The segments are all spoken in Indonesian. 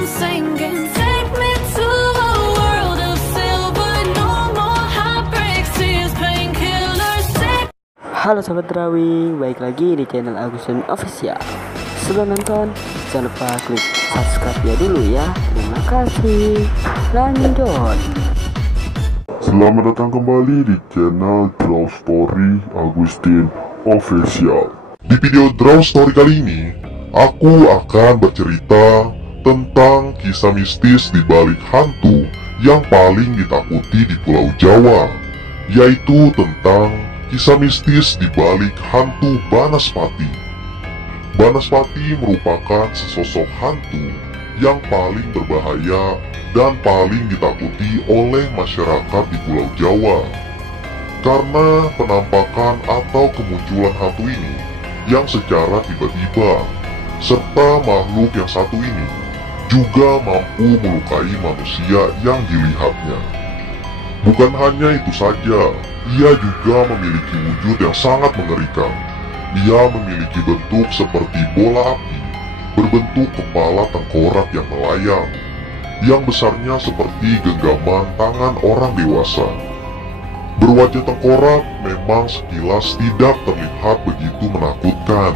I'm sinking. Take me to a world of silver. No more heartbreaks, tears, painkillers. Halo Sobat Drawi, baik lagi di channel Agustin Official. Sebelum nonton, jangan lupa klik subscribe ya dulu ya. Terima kasih. Lanjut. Selamat datang kembali di channel Draw Story Agustin Official. Di video Draw Story kali ini, aku akan bercerita tentang kisah mistis di balik hantu yang paling ditakuti di Pulau Jawa, yaitu tentang kisah mistis di balik hantu Banaspati. Banaspati merupakan sesosok hantu yang paling berbahaya dan paling ditakuti oleh masyarakat di Pulau Jawa. Karena penampakan atau kemunculan hantu ini yang secara tiba-tiba, serta makhluk yang satu ini juga mampu melukai manusia yang dilihatnya. Bukan hanya itu saja, ia juga memiliki wujud yang sangat mengerikan. Ia memiliki bentuk seperti bola api, berbentuk kepala tengkorak yang melayang, yang besarnya seperti genggaman tangan orang dewasa. Berwajah tengkorak memang sekilas tidak terlihat begitu menakutkan.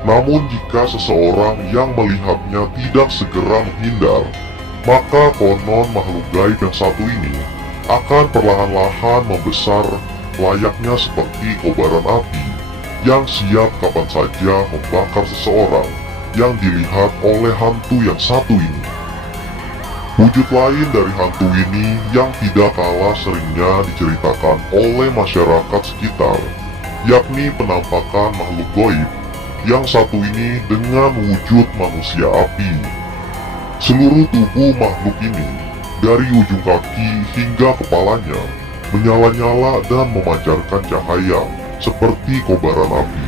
Namun jika seseorang yang melihatnya tidak segera menghindar, maka konon makhluk gaib yang satu ini akan perlahan-lahan membesar layaknya seperti kobaran api yang siap kapan saja membakar seseorang yang dilihat oleh hantu yang satu ini. Wujud lain dari hantu ini yang tidak kalah seringnya diceritakan oleh masyarakat sekitar, yakni penampakan makhluk gaib yang satu ini dengan wujud manusia api. Seluruh tubuh makhluk ini, dari ujung kaki hingga kepalanya, menyala-nyala dan memancarkan cahaya seperti kobaran api.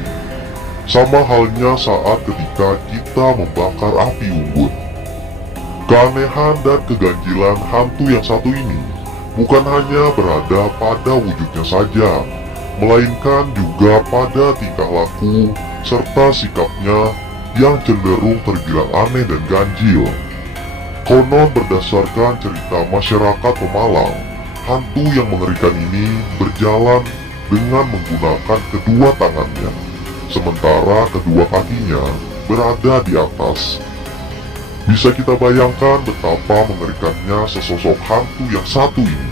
Sama halnya saat ketika kita membakar api unggun. Keanehan dan keganjilan hantu yang satu ini bukan hanya berada pada wujudnya saja, melainkan juga pada tingkah laku serta sikapnya yang cenderung terbilang aneh dan ganjil. Konon berdasarkan cerita masyarakat Pemalang, hantu yang mengerikan ini berjalan dengan menggunakan kedua tangannya, sementara kedua kakinya berada di atas. Bisa kita bayangkan betapa mengerikannya sesosok hantu yang satu ini.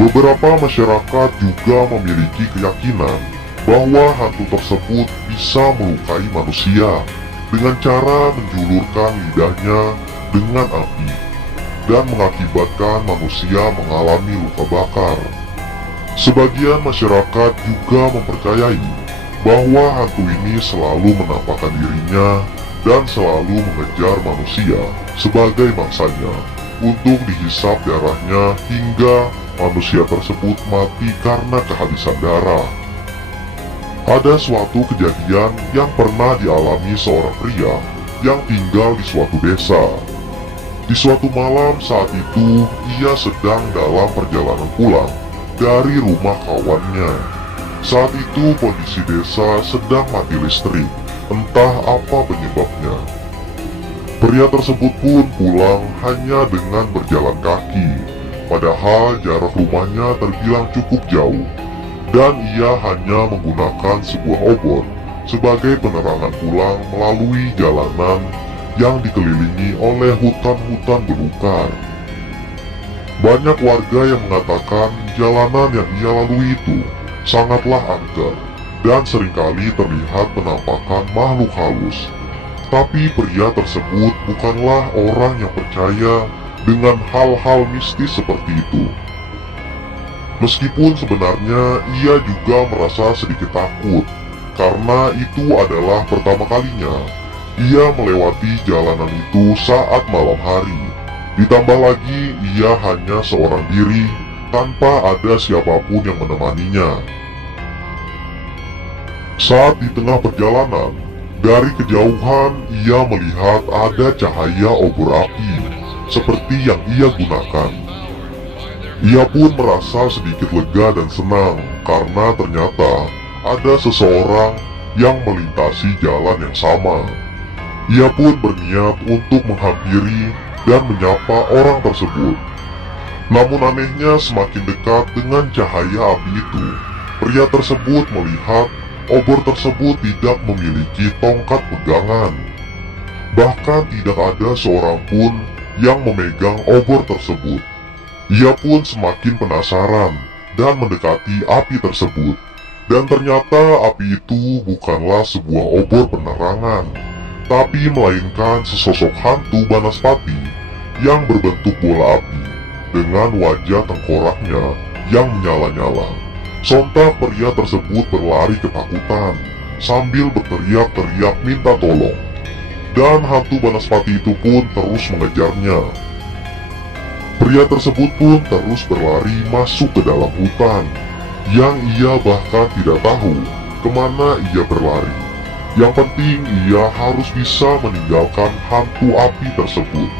Beberapa masyarakat juga memiliki keyakinan bahwa hantu tersebut bisa melukai manusia dengan cara menjulurkan lidahnya dengan api dan mengakibatkan manusia mengalami luka bakar. Sebagian masyarakat juga mempercayai bahwa hantu ini selalu menampakkan dirinya dan selalu mengejar manusia sebagai mangsanya untuk dihisap darahnya hingga manusia tersebut mati karena kehabisan darah. Ada suatu kejadian yang pernah dialami seorang pria yang tinggal di suatu desa. Di suatu malam saat itu, ia sedang dalam perjalanan pulang dari rumah kawannya. Saat itu kondisi desa sedang mati listrik, entah apa penyebabnya. Pria tersebut pun pulang hanya dengan berjalan kaki, padahal jarak rumahnya terbilang cukup jauh. Dan ia hanya menggunakan sebuah obor sebagai penerangan pulang melalui jalanan yang dikelilingi oleh hutan-hutan belukar. Banyak warga yang mengatakan jalanan yang ia lalui itu sangatlah angker dan seringkali terlihat penampakan makhluk halus. Tapi pria tersebut bukanlah orang yang percaya dengan hal-hal mistis seperti itu. Meskipun sebenarnya ia juga merasa sedikit takut, karena itu adalah pertama kalinya ia melewati jalanan itu saat malam hari. Ditambah lagi ia hanya seorang diri, tanpa ada siapapun yang menemaninya. Saat di tengah perjalanan, dari kejauhan ia melihat ada cahaya obor api, seperti yang ia gunakan. Ia pun merasa sedikit lega dan senang karena ternyata ada seseorang yang melintasi jalan yang sama. Ia pun berniat untuk menghampiri dan menyapa orang tersebut. Namun anehnya semakin dekat dengan cahaya api itu, pria tersebut melihat obor tersebut tidak memiliki tongkat pegangan. Bahkan tidak ada seorang pun yang memegang obor tersebut. Ia pun semakin penasaran dan mendekati api tersebut. Dan ternyata api itu bukanlah sebuah obor penerangan, tapi melainkan sesosok hantu Banaspati yang berbentuk bola api dengan wajah tengkoraknya yang menyala-nyala. Sontak pria tersebut berlari ketakutan sambil berteriak-teriak minta tolong. Dan hantu Banaspati itu pun terus mengejarnya. Pria tersebut pun terus berlari masuk ke dalam hutan, yang ia bahkan tidak tahu kemana ia berlari. Yang penting ia harus bisa meninggalkan hantu api tersebut.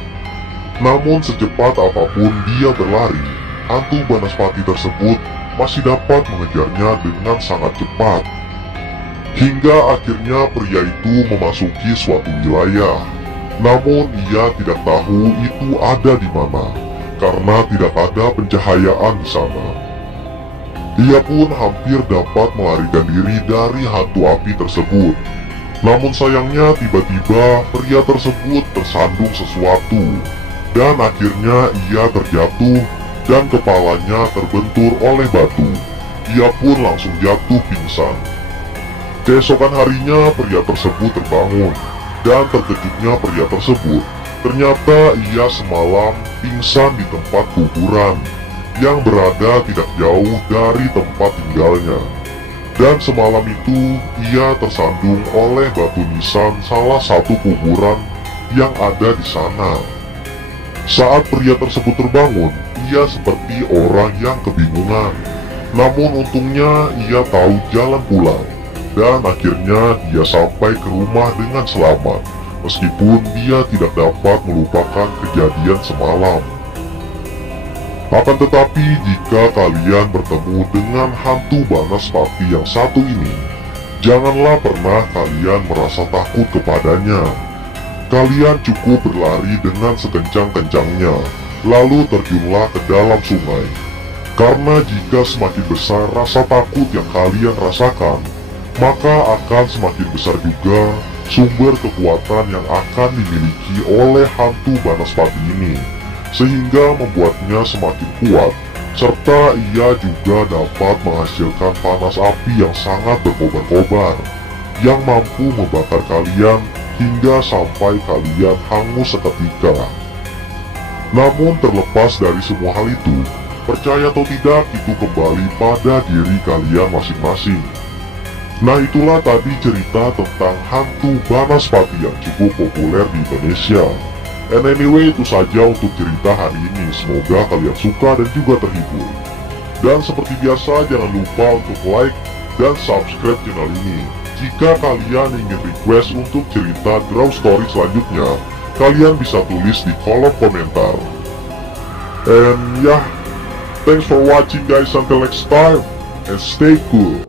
Namun secepat apapun dia berlari, hantu Banaspati tersebut masih dapat mengejarnya dengan sangat cepat. Hingga akhirnya pria itu memasuki suatu wilayah. Namun ia tidak tahu itu ada di mana, karena tidak ada pencahayaan di sana. Ia pun hampir dapat melarikan diri dari hantu api tersebut. Namun sayangnya tiba-tiba pria tersebut tersandung sesuatu, dan akhirnya ia terjatuh dan kepalanya terbentur oleh batu. Ia pun langsung jatuh pingsan. Keesokan harinya pria tersebut terbangun, dan terkejutnya pria tersebut ternyata ia semalam pingsan di tempat kuburan yang berada tidak jauh dari tempat tinggalnya. Dan semalam itu ia tersandung oleh batu nisan salah satu kuburan yang ada di sana. Saat pria tersebut terbangun, ia seperti orang yang kebingungan. Namun untungnya ia tahu jalan pulang, dan akhirnya dia sampai ke rumah dengan selamat, meskipun dia tidak dapat melupakan kejadian semalam. Akan tetapi jika kalian bertemu dengan hantu Banaspati yang satu ini, janganlah pernah kalian merasa takut kepadanya. Kalian cukup berlari dengan sekencang-kencangnya, lalu terjunlah ke dalam sungai. Karena jika semakin besar rasa takut yang kalian rasakan, maka akan semakin besar juga sumber kekuatan yang akan dimiliki oleh hantu Banaspati ini, sehingga membuatnya semakin kuat, serta ia juga dapat menghasilkan panas api yang sangat berkobar-kobar, yang mampu membakar kalian hingga sampai kalian hangus seketika. Namun terlepas dari semua hal itu, percaya atau tidak itu kembali pada diri kalian masing-masing. Nah itulah tadi cerita tentang hantu Banaspati yang cukup populer di Indonesia. And anyway, itu saja untuk cerita hari ini. Semoga kalian suka dan juga terhibur. Dan seperti biasa, jangan lupa untuk like dan subscribe channel ini. Jika kalian ingin request untuk cerita Draw Story selanjutnya, kalian bisa tulis di kolom komentar. And yeah, thanks for watching guys, until next time, and stay cool.